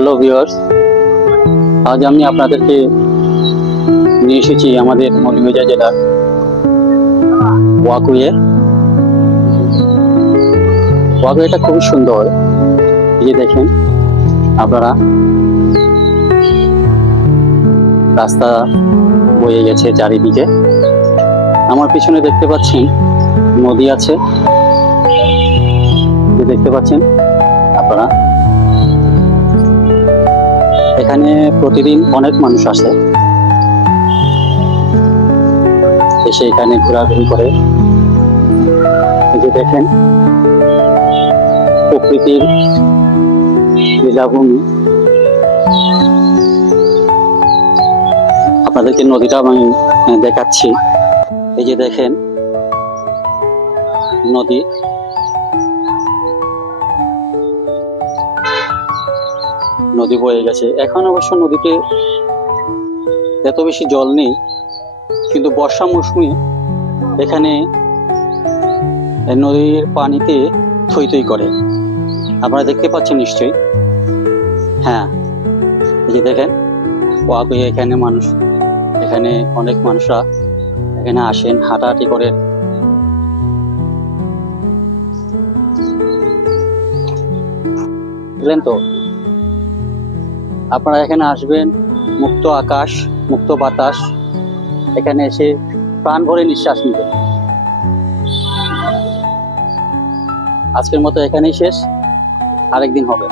Hello viewers, আজ আমি আপনাদেরকে নিয়ে এসেছি আমাদের মৌলভীবাজার জেলার ওয়াকওয়ে। ওয়াকওয়েটা খুবই সুন্দর। এই যে দেখেন আপনারা, রাস্তা বয়ে গেছে চারিদিকে। আমার পিছনে দেখতে পাচ্ছেন নদী আছে, দেখতে পাচ্ছেন আপনারা। এখানে প্রতিদিন অনেক মানুষ আসে, এসে এখানে ঘোরাঘুরি করে। এই যে দেখেন প্রকৃতির লীলাভূমি। আপনাদেরকে নদীটা আমি দেখাচ্ছি। এই যে দেখেন নদী, নদী বয়ে গেছে। এখন অবশ্য নদীতে এত বেশি জল নেই, কিন্তু বর্ষা মৌসুমে এখানে নদীর পানিতে থই থই করে। আপনারা দেখতে পাচ্ছেন নিশ্চয়ই। হ্যাঁ, এই যে দেখেন ওয়াকওয়ে। এখানে মানুষ, এখানে অনেক মানুষরা এখানে আসেন, হাঁটাহাঁটি করেন। বুঝলেন তো? আপনারা এখানে আসবেন, মুক্ত আকাশ, মুক্ত বাতাস, এখানে এসে প্রাণ ভরে নিঃশ্বাস নেবেন। আজকের মতো এখানেই শেষ, আরেকদিন হবে।